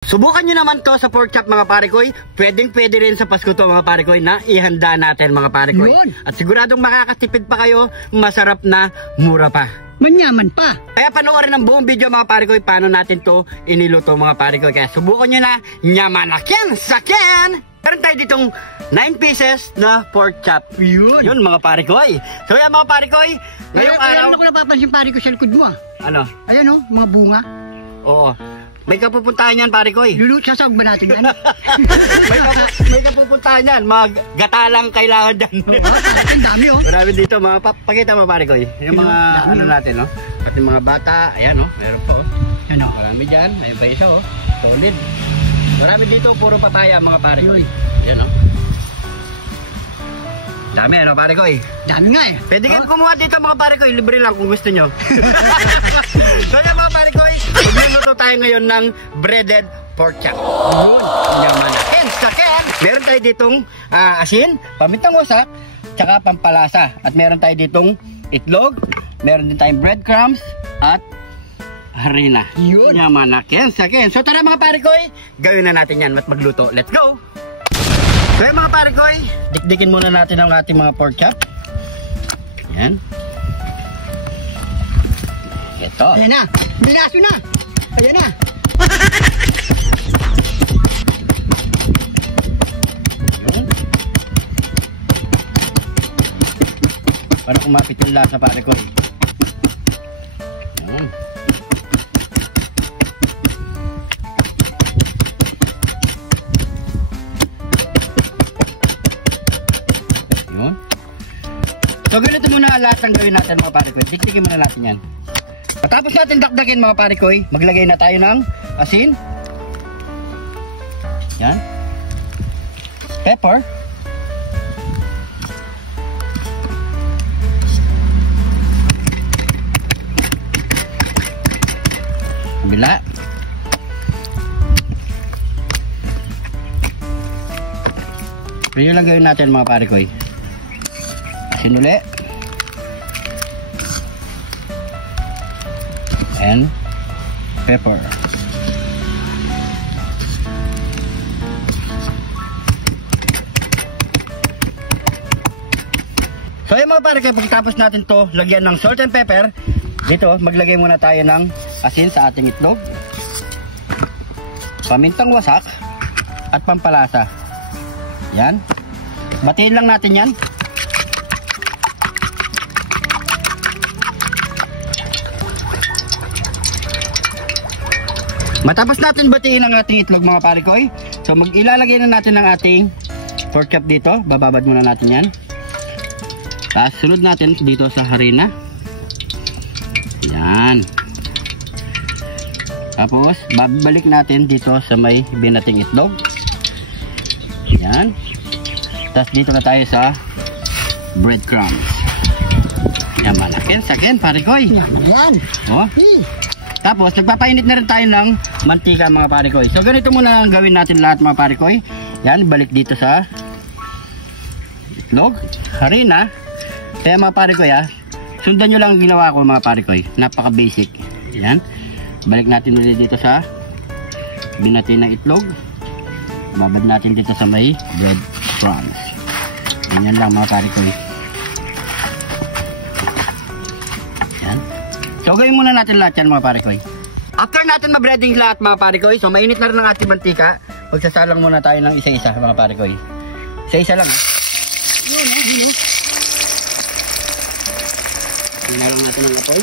Subukan nyo naman to sa pork chop mga pare koy. Pwede rin sa Pasko to mga pare koy na ihanda natin mga pare koy. At siguradong makakatipid pa kayo, masarap na, mura pa. Manyaman pa. Kaya panoorin ang buong video mga pare koy paano natin to iniluto mga pare koy. Kaya subukan nyo na, nyamanakin sakin! Meron tayo ditong 9 pieces na pork chop. Yun mga pare koy. So yan mga pare koy, ngayong araw... Ano ko napapansin pare ko sa likod mo ah? Ano? Ayan oh, mga bunga. Oo. May kapupuntahan yan pare koy. Sasawag ba natin yan? may kapupuntahan yan. Maggata lang kailangan dyan. Ang dami oh. Marami dito mga pakita mo pare koy. Yung mga ano natin no. Pati mga bata. Ayan oh. Meron pa oh. Yan oh. Marami dyan. May pa isa oh. Solid. Marami dito. Puro papaya mga pare koy. Ayan oh. Dami ano pare koy. Dami nga eh. Pwede kayo kumuha dito mga pare koy. Libre lang kung gusto nyo. So yan mga pare koy. Magluluto tayo ngayon ng breaded pork chop. Yun. Nyamanakin sakin. Meron tayo ditong asin, pamintang wasak, tsaka pampalasa. At meron tayo ditong itlog. Meron din tayong breadcrumbs at harina. Yun. Nyamanakin sakin. So tara mga pare koy. Gawin na natin yan at magluto. Let's go. So yan mga pare koy. Dikdikin muna natin ang ating mga pork chop. Yan. Ito. Ayan na. Binaso na. Ayan na. Para kumapit yung lasa pare ko. Ayan. Yun. So ganito muna lahat ang gawin natin mga pare ko. Dikdikin muna natin yan. Patapos natin dakdakin mga pare koy, maglagay na tayo ng asin. Yan. Pepper. Kabila. Yun lang gawin natin mga pare koy. Asin ulit. And pepper. So yung mga pare kayo, pagkatapos natin to lagyan ng salt and pepper, dito maglagay muna tayo ng asin sa ating itlog, pamintang wasak at pampalasa. Yan. Batiin lang natin yan. Matapos natin batiin ang ating itlog mga pare koy, so ilalagay na natin ang ating pork chop dito. Bababad muna natin yan. Tapos sunod natin dito sa harina. Yan. Tapos babalik natin dito sa may binating itlog. Yan. Tapos dito na tayo sa breadcrumbs. Yan, malakin sakin pare koy. Yan. Oh. Tapos nagpapainit na rin tayo ng mantika mga pare koy. So ganito muna ang gawin natin lahat mga pare koy. Yan, balik dito sa itlog, harina. Kaya mga pare koy sundan nyo lang ang ginawa ko mga pare koy. Napaka basic. Yan. Balik natin ulit dito sa binati ng itlog. Babad natin dito sa may bread crumbs. Ganyan lang mga pare koy. Yan. So gawin muna natin lahat yan mga pare koy. After natin ma-breading lahat mga pare koy, so mainit na rin ang ating mantika. Magsasalang muna tayo ng isa-isa mga pare koy. Isa-isa lang. Hinarang natin ang apoy.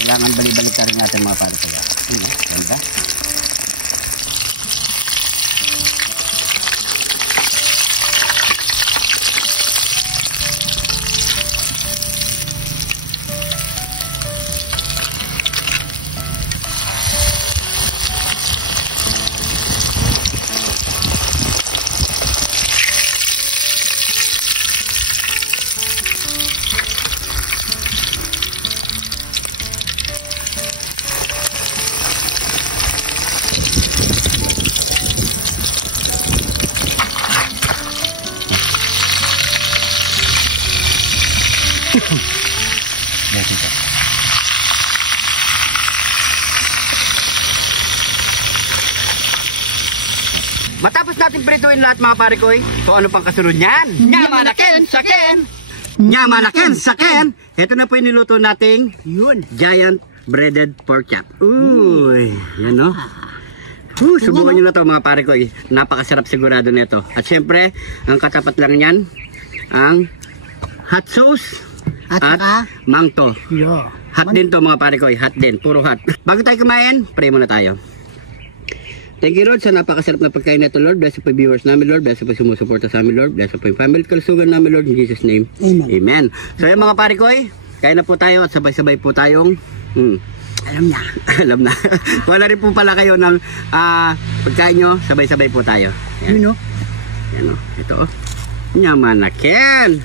Kailangan balik-balik rin natin mga pare koy. Ganda. prituin lahat mga pare ko. So ano pang kasunod niyan? Nyamanaken sa Ken! Nyamanaken sa Ken! Ito na po yung niluto nating Yun. giant breaded pork chop. Uy, ano? Subukan nyo na to mga pare ko. Napakasarap sigurado nito. At syempre, ang katapat lang yan, ang hot sauce At at saka, mangto. yo. Hot din to mga pare ko, hot din, puro hot. Bago tayo kumain, pray muna tayo. Thank you Lord sa napakasarap na pagkain nito Lord. Bless po viewers namin Lord. Bless po sumusuporta sa amin Lord. Bless po yung family kalusugan namin Lord. In Jesus name. Amen. Amen. So yan mga pare ko, kain na po tayo at sabay-sabay po tayong Alam niya. alam na. Wala rin po pala kayo ng pagkain nyo, sabay-sabay po tayo. Yan. Yun, no? Yan o. Ito o. Nyamanaken.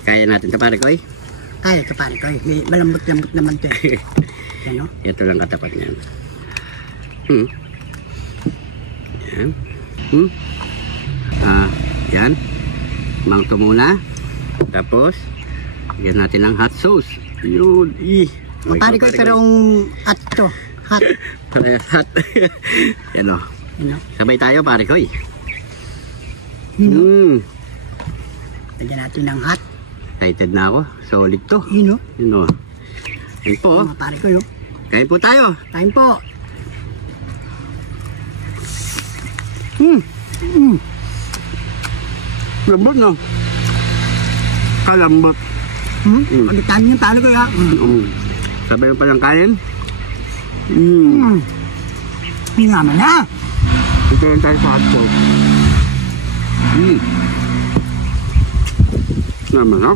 Kaya natin ito pare ko. Kaya ka pare ko. May malambot-lambot naman to eh. Yan, no? Ito lang katapat niyan. Yan. Yan. Mangto muna. Tapos, yan natin ang hot sauce. Yun. Ang pare ko karong at to. Hot. Parehas hot. Yan o. Yun, no? Sabay tayo pare ko. Yun, no? Lagyan natin ng hot. Excited na ako. Solid to. Yun, no? Yun o. Yan po. Mga pare ko, yo. Kain po tayo. Time po. Lambot no? Kalambot. Pagkitaan yung pare ko, ya. Sabay mo palang kain. Hindi naman na. Ito lang tayo sa hot sauce. Naman ha?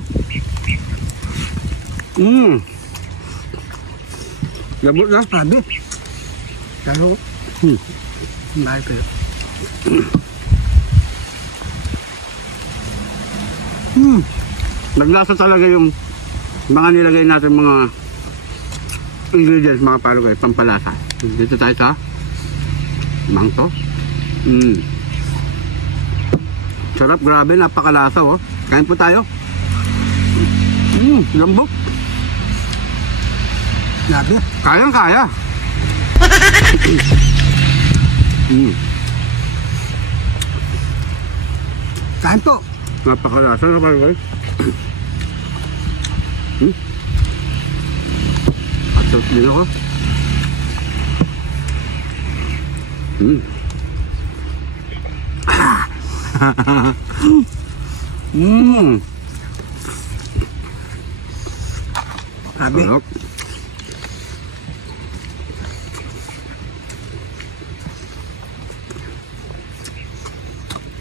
Lambot na. Sabi. Pero, pare ko, yo. Naglasa talaga yung mga nilagay natin mga ingredients mga palo kayo, pampalasa. Dito tayo sa mangto. Sarap, grabe, napakalasa oh. Kain po tayo. Lambot. Sabi. Kayang kaya. Kain po. Napakalasa na palo kayo. Atsos din ako. Sabi. Sarap.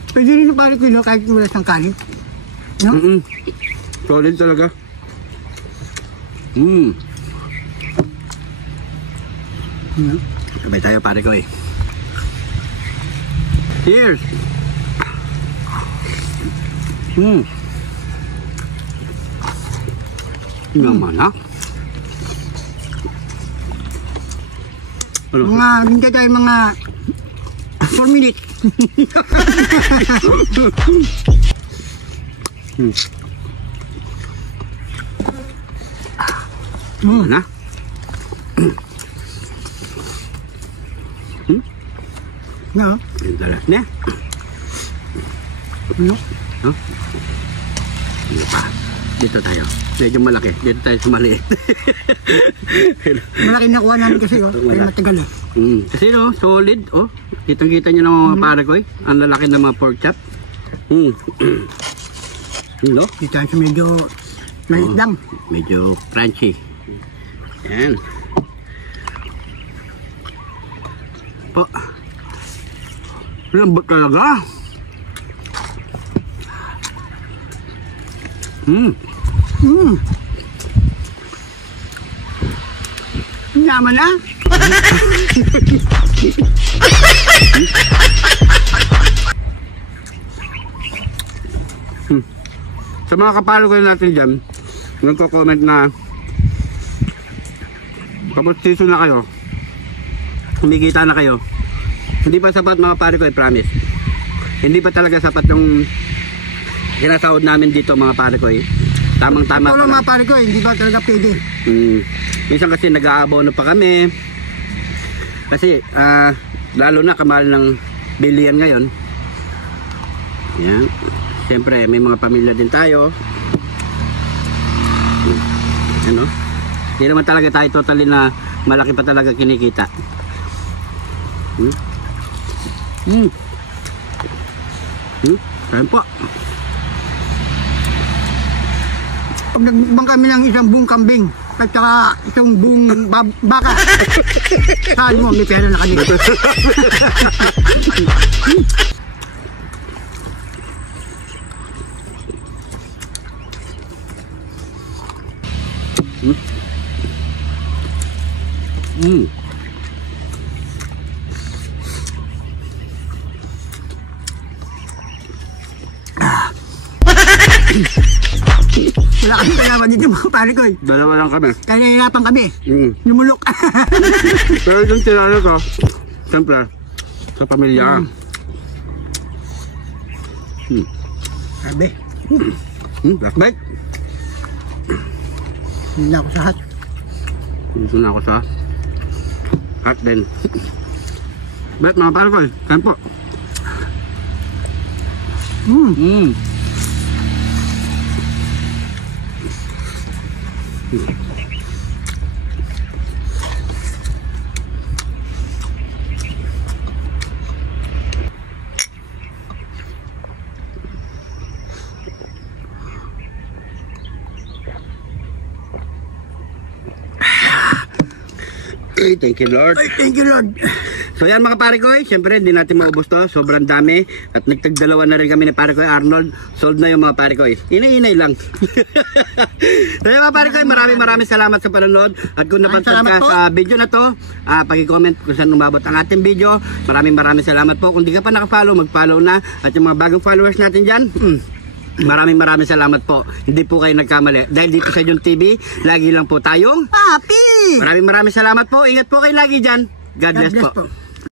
Pwede rin yung pare ko, no? Kahit mula siyang kanin. No? Solid talaga. Sabay tayo pare ko eh. Cheers! Naman ha? Ano? Mga, hindi tayo mga 4 minutes. Na? No? Yung dalas na. No? Ano pa? Dito tayo. Medyo malaki. Dito tayo sa maliit. Malaki nakuha namin kasi, oh. Kaya matagal eh. Kasi no, solid. Oh. Kitang-kita nyo ng mga pare ko eh. Ang lalaki ng mga pork chop. No? Dito tayo sa medyo maliit lang. Medyo crunchy. Yan. Po. Lambot talaga. Yaman na. Sa mga kapalo ko natin dyan, nagko-comment na kapag season na kayo, kumikita na kayo, hindi pa sapat mga pare ko, I promise. Hindi pa talaga sapat yung sinasahod namin dito mga pare ko eh. Tamang-tama Puro pa lang. mga pare ko, hindi ba talaga pwede? Minsan kasi nag-aabono pa kami. Kasi lalo na kamahal ng bilihan ngayon. Yan. Siyempre, may mga pamilya din tayo. Ano? Hindi naman talaga tayo totally na malaki pa talaga kinikita. Ayan po. Pag nagmukbang kami ng isang buong kambing at saka isang buong baka, saan mo may pera na kanina? Wala kami kalaban dito mga pare ko eh. Dalawa lang kami. Kaya nahihirapan kami. Lumulok. Pero yung tinalo ko, siyempre, sa pamilya. Sabi, Black bite. hindi na ako sa hat. Gusto na ako sa hot din. Bet mga pare ko eh. Ayan po. Okay, thank you Lord. Ay, thank you Lord. So yan mga pare ko, siyempre hindi natin maubos to, sobrang dami. At nagtagdalawa na rin kami ni pare ko Arnold. Sold na yung mga pare ko. Inay-inay lang. So yan mga pare ko, maraming salamat sa panonood. At kung napansin ka sa video na to, paki-comment kung saan umabot ang ating video. Maraming salamat po. Kung di ka pa naka-follow, mag-follow na. At yung mga bagong followers natin dyan, maraming salamat po. Hindi po kayo nagkamali. Dahil dito sa John TV, lagi lang po tayong Happy! Maraming salamat po. Ingat po kayo lagi dyan. God bless po.